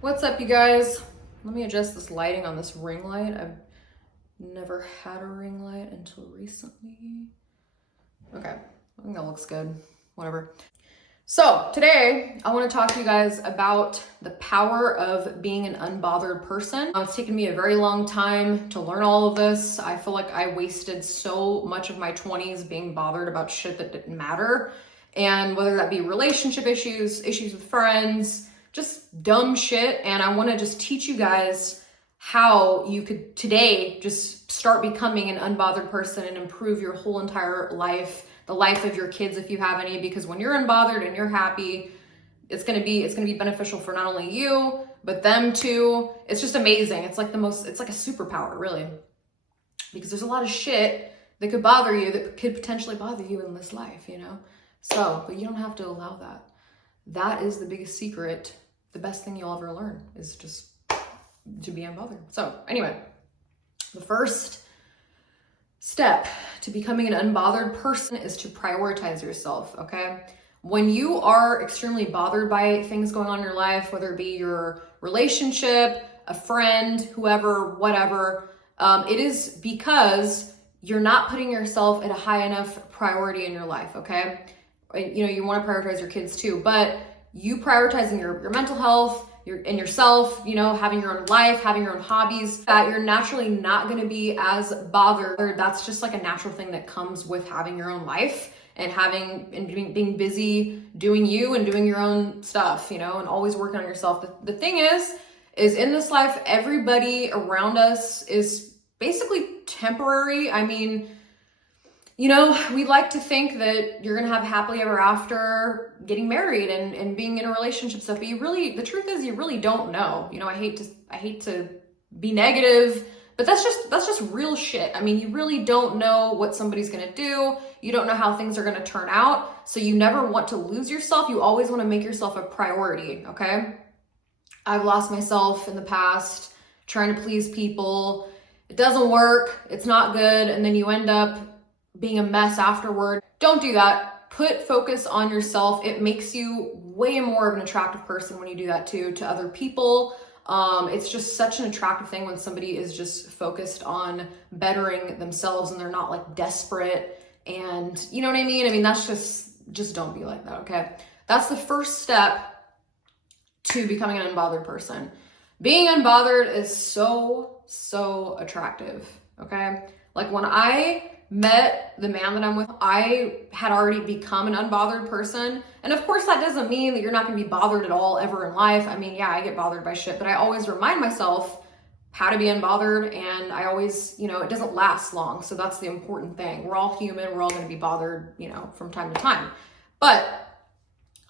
What's up, you guys? Let me adjust this lighting on this ring light. I've never had a ring light until recently. Okay, I think that looks good. Whatever. So today I want to talk to you guys about the power of being an unbothered person. It's taken me a very long time to learn all of this. I feel like I wasted so much of my 20s being bothered about shit that didn't matter. And whether that be relationship issues, issues with friends, just dumb shit. And I want to just teach you guys how you could today just start becoming an unbothered person and improve your whole entire life, the life of your kids if you have any, because when you're unbothered and you're happy, it's gonna be beneficial for not only you, but them too. It's just amazing. It's like it's like a superpower, really. Because there's a lot of shit that could bother you, that could potentially bother you in this life, you know? So, but you don't have to allow that. That is the biggest secret. The best thing you'll ever learn is just to be unbothered. So anyway, the first step to becoming an unbothered person is to prioritize yourself, okay? When you are extremely bothered by things going on in your life, whether it be your relationship, a friend, whoever, whatever, it is because you're not putting yourself at a high enough priority in your life, okay? You know, you want to prioritize your kids too, but you prioritizing your mental health, and yourself, you know, having your own life, having your own hobbies, that you're naturally not going to be as bothered. That's just like a natural thing that comes with having your own life and being busy doing you and doing your own stuff, you know, and always working on yourself. The thing is in this life, everybody around us is basically temporary. I mean, you know, we like to think that you're gonna have happily ever after getting married and being in a relationship stuff, but the truth is you really don't know. You know, I hate to be negative, but that's just real shit. I mean, you really don't know what somebody's gonna do. You don't know how things are gonna turn out. So you never want to lose yourself. You always want to make yourself a priority, okay? I've lost myself in the past trying to please people. It doesn't work, it's not good, and then you end up being a mess afterward. Don't do that. Put focus on yourself. It makes you way more of an attractive person when you do that too, to other people. It's just such an attractive thing when somebody is just focused on bettering themselves and they're not like desperate, and you know what I mean? I mean, that's just don't be like that, okay? That's the first step to becoming an unbothered person. Being unbothered is so attractive, okay? Like when I met the man that I'm with, I had already become an unbothered person. And of course, that doesn't mean that you're not gonna be bothered at all ever in life. I mean, yeah, I get bothered by shit, but I always remind myself how to be unbothered, and I always, you know, it doesn't last long. So that's the important thing. We're all human, we're all gonna be bothered, you know, from time to time. But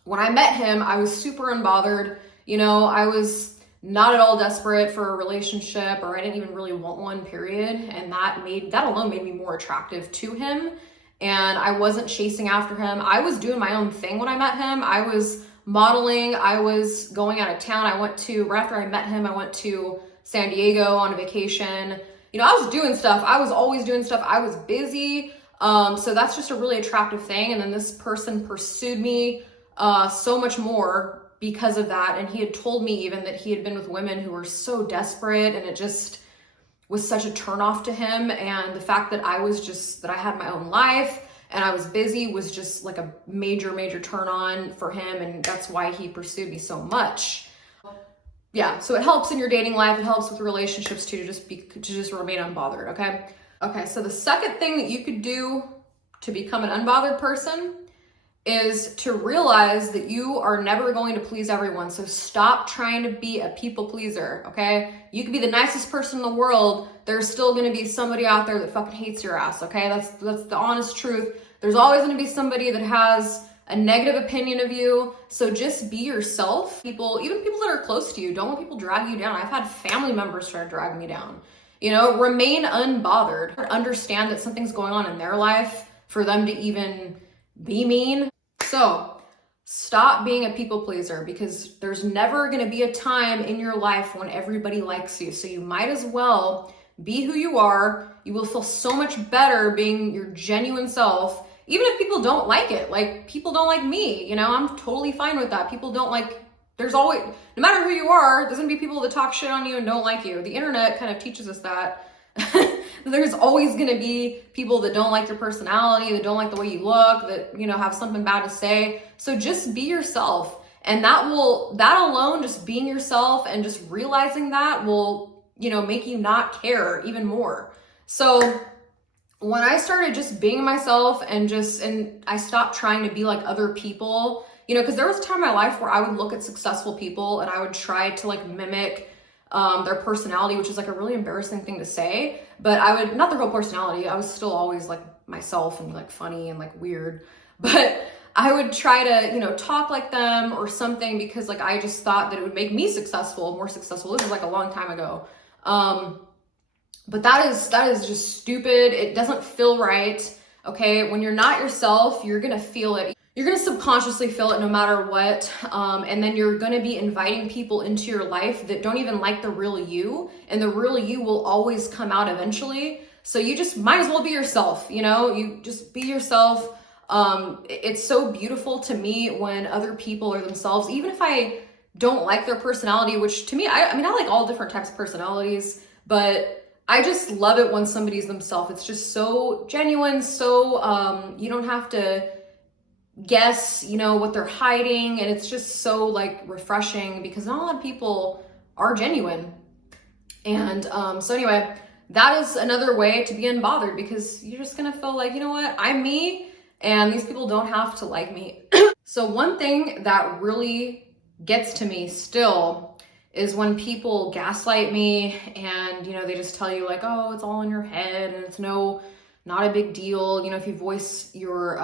when I met him, I was super unbothered. You know, I was not at all desperate for a relationship, or I didn't even really want one, period. And that alone made me more attractive to him. And I wasn't chasing after him. I was doing my own thing when I met him. I was modeling. I was going out of town. Right after I met him, I went to San Diego on a vacation. You know, I was doing stuff. I was always doing stuff. I was busy. So that's just a really attractive thing. And then this person pursued me so much more because of that. And he had told me even that he had been with women who were so desperate, and it just was such a turnoff to him. And the fact that I had my own life and I was busy was just like a major turn on for him. And that's why he pursued me so much. Yeah, so it helps in your dating life. It helps with relationships too, to just remain unbothered, okay? Okay, so the second thing that you could do to become an unbothered person is to realize that you are never going to please everyone. So stop trying to be a people pleaser, okay? You could be the nicest person in the world. There's still gonna be somebody out there that fucking hates your ass, okay? That's the honest truth. There's always gonna be somebody that has a negative opinion of you. So just be yourself. Even people that are close to you, don't let people drag you down. I've had family members try to drag me down. You know, remain unbothered. Understand that something's going on in their life for them to even be mean. So stop being a people pleaser, because there's never going to be a time in your life when everybody likes you. So you might as well be who you are. You will feel so much better being your genuine self, even if people don't like it. Like, people don't like me, you know, I'm totally fine with that. People don't like there's always, no matter who you are, there's gonna be people that talk shit on you and don't like you. The internet kind of teaches us that. There's always gonna be people that don't like your personality, that don't like the way you look, that, you know, have something bad to say. So just be yourself. And that alone, just being yourself and just realizing that will, you know, make you not care even more. So when I started just being myself and I stopped trying to be like other people, you know, because there was a time in my life where I would look at successful people and I would try to like mimic their personality, which is like a really embarrassing thing to say, but I would, not their whole personality, I was still always like myself and like funny and like weird, but I would try to, you know, talk like them or something because like I just thought that it would make me successful, more successful. This was like a long time ago. But that is just stupid. It doesn't feel right. Okay. When you're not yourself, you're going to feel it. You're going to subconsciously feel it no matter what. And then you're going to be inviting people into your life that don't even like the real you. And the real you will always come out eventually. So you just might as well be yourself. You know, you just be yourself. It's so beautiful to me when other people are themselves, even if I don't like their personality, which to me, I mean, I like all different types of personalities, but I just love it when somebody's themselves. It's just so genuine. So, you don't have to guess, you know, what they're hiding. And it's just so like refreshing because not a lot of people are genuine. And, so anyway, that is another way to be unbothered because you're just going to feel like, you know what, I'm me and these people don't have to like me. So one thing that really gets to me still is when people gaslight me and, you know, they just tell you like, oh, it's all in your head and it's not a big deal. You know, if you voice your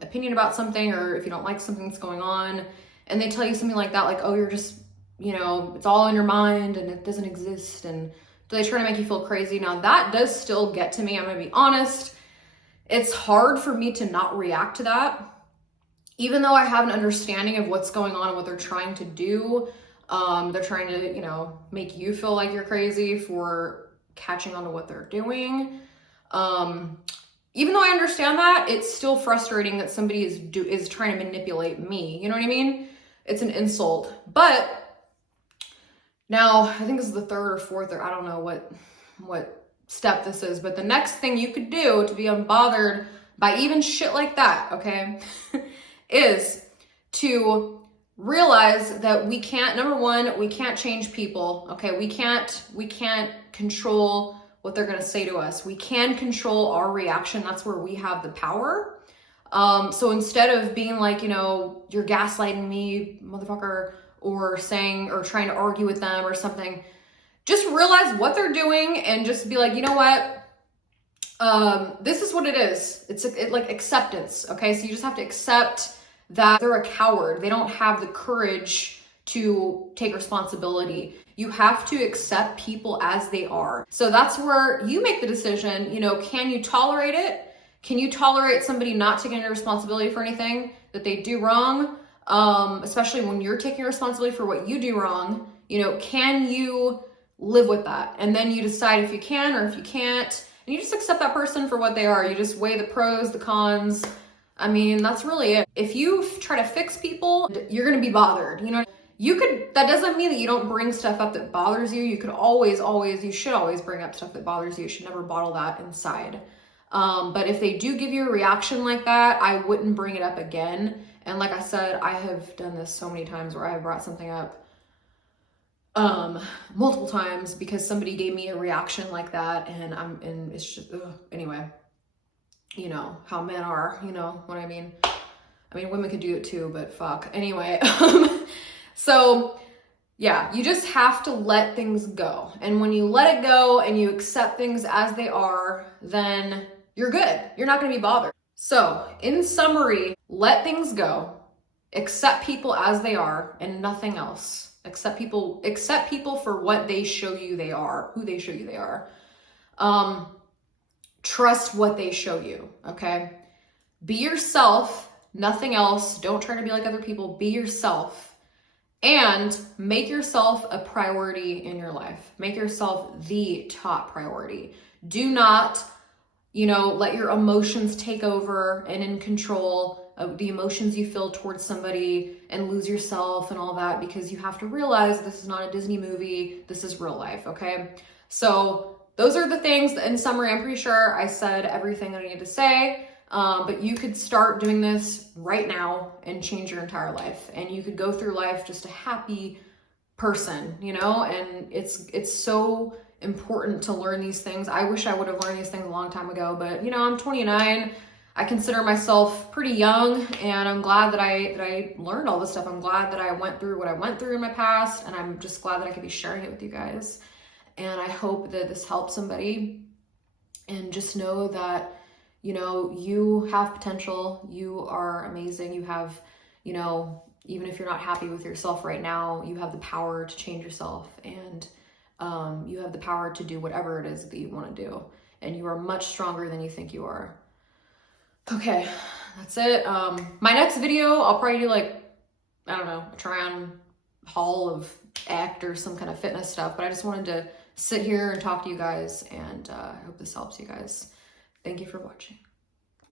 opinion about something or if you don't like something that's going on and they tell you something like that, like, oh, you're just, you know, it's all in your mind and it doesn't exist. And they try to make you feel crazy. Now that does still get to me. I'm going to be honest. It's hard for me to not react to that. Even though I have an understanding of what's going on and what they're trying to do. They're trying to, you know, make you feel like you're crazy for catching on to what they're doing. Even though I understand that, it's still frustrating that somebody is trying to manipulate me. You know what I mean? It's an insult. But now I think this is the third or fourth, or I don't know what step this is, but the next thing you could do to be unbothered by even shit like that, okay, is to realize that we can't, number one, we can't change people, okay? We can't control what they're gonna say to us. We can control our reaction. That's where we have the power. So instead of being like, you know, you're gaslighting me, motherfucker, or saying, or trying to argue with them or something, just realize what they're doing and just be like, you know what? This is what it is. It's like acceptance, okay? So you just have to accept that they're a coward. They don't have the courage to take responsibility. You have to accept people as they are. So that's where you make the decision, you know, can you tolerate it? Can you tolerate somebody not taking any responsibility for anything that they do wrong? Especially when you're taking responsibility for what you do wrong, you know, can you live with that? And then you decide if you can or if you can't, and you just accept that person for what they are. You just weigh the pros, the cons. I mean, that's really it. If you try to fix people, you're going to be bothered. You know, that doesn't mean that you don't bring stuff up that bothers you. You could you should always bring up stuff that bothers you. You should never bottle that inside. But if they do give you a reaction like that, I wouldn't bring it up again. And like I said, I have done this so many times where I have brought something up multiple times because somebody gave me a reaction like that, and it's just, anyway, you know how men are, you know what I mean? I mean, women could do it too, but fuck. Anyway, so yeah, you just have to let things go. And when you let it go and you accept things as they are, then you're good. You're not going to be bothered. So in summary, let things go, accept people as they are and nothing else. Accept people for what they show you they are, who they show you they are. Trust what they show you, okay? Be yourself, nothing else. Don't try to be like other people. Be yourself and make yourself a priority in your life. Make yourself the top priority. Do not, you know, let your emotions take over and in control. the emotions you feel towards somebody and lose yourself and all that, because you have to realize this is not a Disney movie. This is real life, okay? So those are the things. In summary, I'm pretty sure I said everything that I need to say, but you could start doing this right now and change your entire life. And you could go through life just a happy person, you know? And it's so important to learn these things. I wish I would have learned these things a long time ago, but you know, I'm 29. I consider myself pretty young, and I'm glad that I learned all this stuff. I'm glad that I went through what I went through in my past, and I'm just glad that I could be sharing it with you guys. And I hope that this helps somebody. And just know that, you know, you have potential. You are amazing. You have, you know, even if you're not happy with yourself right now, you have the power to change yourself, and you have the power to do whatever it is that you want to do. And you are much stronger than you think you are. Okay, that's it. My next video, I'll probably do like, I don't know, a try on haul of ACT or some kind of fitness stuff, but I just wanted to sit here and talk to you guys, and I hope this helps you guys. Thank you for watching.